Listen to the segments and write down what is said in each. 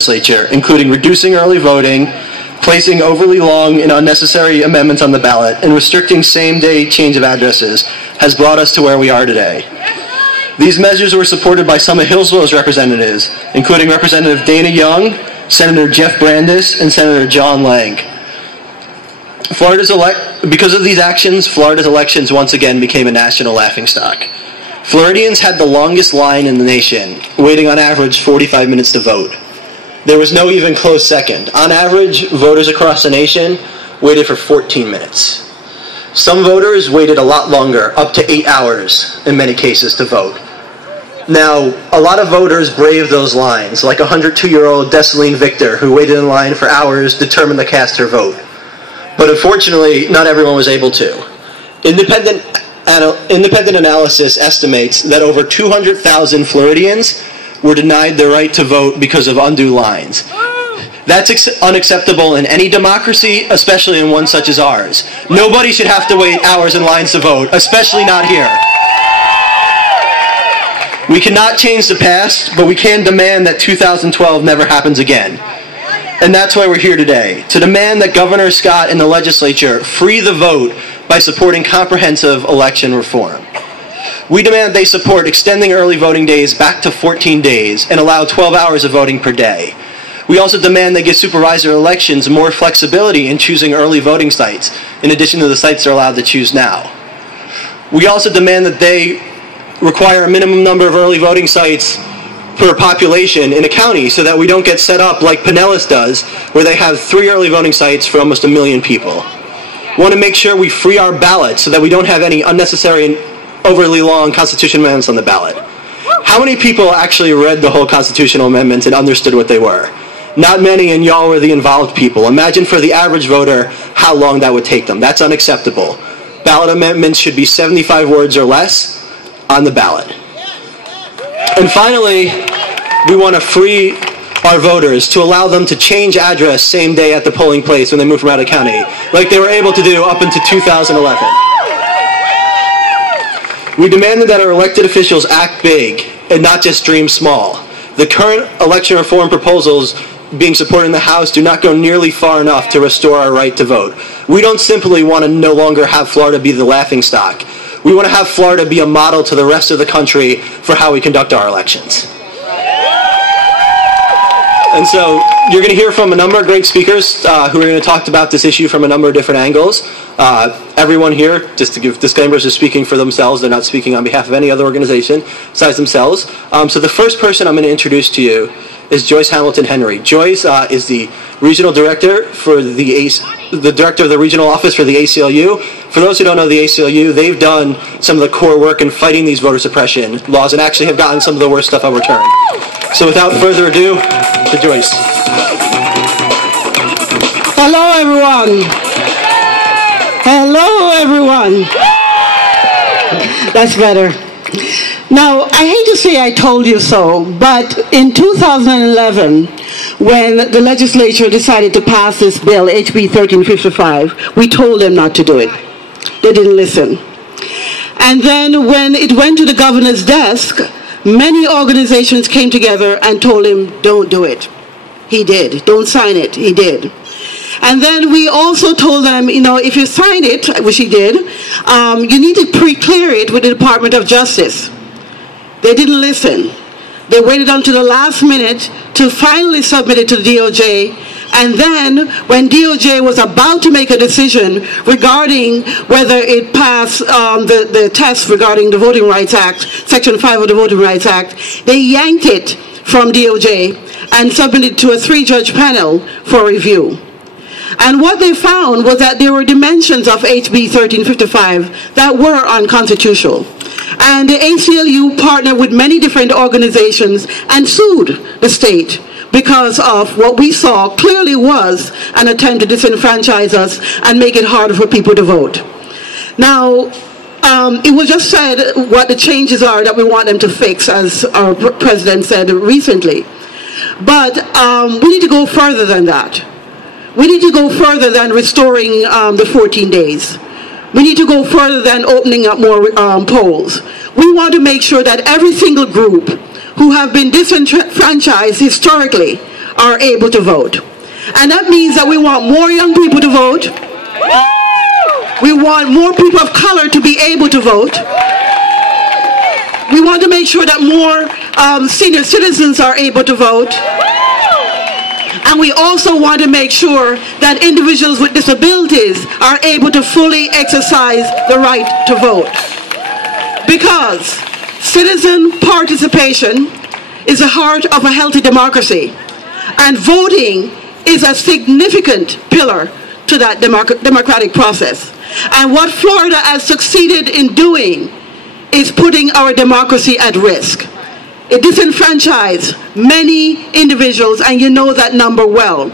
legislature, including reducing early voting, placing overly long and unnecessary amendments on the ballot, and restricting same-day change of addresses, has brought us to where we are today. These measures were supported by some of Hillsborough's representatives, including Representative Dana Young, Senator Jeff Brandes, and Senator John Lang. Because of these actions, Florida's elections once again became a national laughingstock. Floridians had the longest line in the nation, waiting on average 45 minutes to vote. There was no even close second. On average, voters across the nation waited for 14 minutes. Some voters waited a lot longer, up to 8 hours in many cases, to vote. Now, a lot of voters braved those lines, like 102-year-old Desaline Victor, who waited in line for hours determined to cast her vote. But unfortunately, not everyone was able to. Independent analysis estimates that over 200,000 Floridians were denied their right to vote because of undue lines. That's unacceptable in any democracy, especially in one such as ours. Nobody should have to wait hours in lines to vote, especially not here. We cannot change the past, but we can demand that 2012 never happens again. And that's why we're here today, to demand that Governor Scott and the legislature free the vote by supporting comprehensive election reform. We demand they support extending early voting days back to 14 days and allow 12 hours of voting per day. We also demand they give supervisor elections more flexibility in choosing early voting sites, in addition to the sites they're allowed to choose now. We also demand that they require a minimum number of early voting sites per population in a county so that we don't get set up like Pinellas does, where they have 3 early voting sites for almost 1 million people. We want to make sure we free our ballots so that we don't have any unnecessary and overly long constitutional amendments on the ballot. How many people actually read the whole constitutional amendments and understood what they were? Not many, and y'all were the involved people. Imagine for the average voter how long that would take them. That's unacceptable. Ballot amendments should be 75 words or less on the ballot. And finally, we want to free our voters to allow them to change address same day at the polling place when they move from out of county, like they were able to do up until 2011. We demanded that our elected officials act big and not just dream small. The current election reform proposals being supported in the House do not go nearly far enough to restore our right to vote. We don't simply want to no longer have Florida be the laughingstock. We want to have Florida be a model to the rest of the country for how we conduct our elections. And so you're going to hear from a number of great speakers who are going to talk about this issue from a number of different angles. Everyone here, just to give disclaimers, is speaking for themselves. They're not speaking on behalf of any other organization besides themselves. So the first person I'm going to introduce to you is Joyce Hamilton Henry. Joyce is the regional director for the director of the regional office for the ACLU. For those who don't know the ACLU, they've done some of the core work in fighting these voter suppression laws and actually have gotten some of the worst stuff overturned. So without further ado, to Joyce. Hello, everyone. Hello, everyone. That's better. Now, I hate to say I told you so, but in 2011, when the legislature decided to pass this bill, HB 1355, we told them not to do it. They didn't listen. And then when it went to the governor's desk, many organizations came together and told him, don't do it. He did. Don't sign it. He did. And then we also told them, you know, if you sign it, which he did, you need to pre-clear it with the Department of Justice. They didn't listen. They waited until the last minute to finally submit it to the DOJ. And then when DOJ was about to make a decision regarding whether it passed the test regarding the Voting Rights Act, Section 5 of the Voting Rights Act, they yanked it from DOJ and submitted it to a 3-judge panel for review. And what they found was that there were dimensions of HB 1355 that were unconstitutional. And the ACLU partnered with many different organizations and sued the state because of what we saw clearly was an attempt to disenfranchise us and make it harder for people to vote. Now, it was just said what the changes are that we want them to fix, as our president said recently. But we need to go further than that. We need to go further than restoring the 14 days. We need to go further than opening up more polls. We want to make sure that every single group who have been disenfranchised historically are able to vote. And that means that we want more young people to vote. We want more people of color to be able to vote. We want to make sure that more senior citizens are able to vote. And we also want to make sure that individuals with disabilities are able to fully exercise the right to vote. Because citizen participation is the heart of a healthy democracy. And voting is a significant pillar to that democratic process. And what Florida has succeeded in doing is putting our democracy at risk. It disenfranchised many individuals, and you know that number well.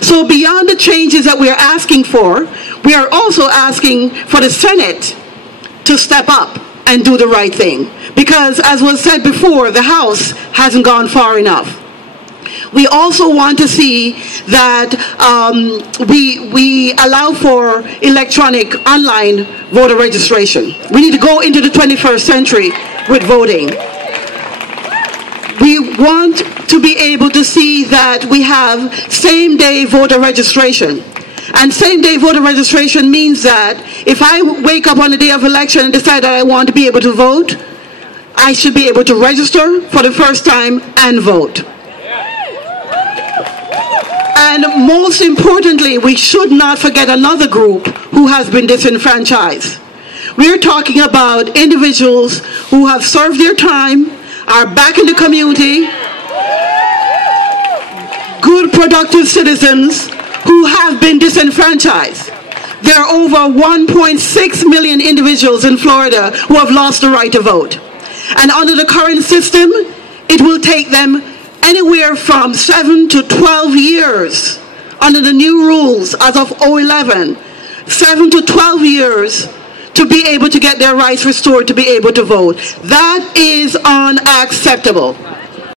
So beyond the changes that we are asking for, we are also asking for the Senate to step up and do the right thing. Because as was said before, the House hasn't gone far enough. We also want to see that we allow for electronic online voter registration. We need to go into the 21st century with voting. We want to be able to see that we have same-day voter registration. And same-day voter registration means that if I wake up on the day of election and decide that I want to be able to vote, I should be able to register for the first time and vote. And most importantly, we should not forget another group who has been disenfranchised. We're talking about individuals who have served their time, are back in the community, good productive citizens who have been disenfranchised. There are over 1.6 million individuals in Florida who have lost the right to vote. And under the current system, it will take them anywhere from 7 to 12 years under the new rules as of 2011, 7 to 12 years to be able to get their rights restored, to be able to vote. That is unacceptable.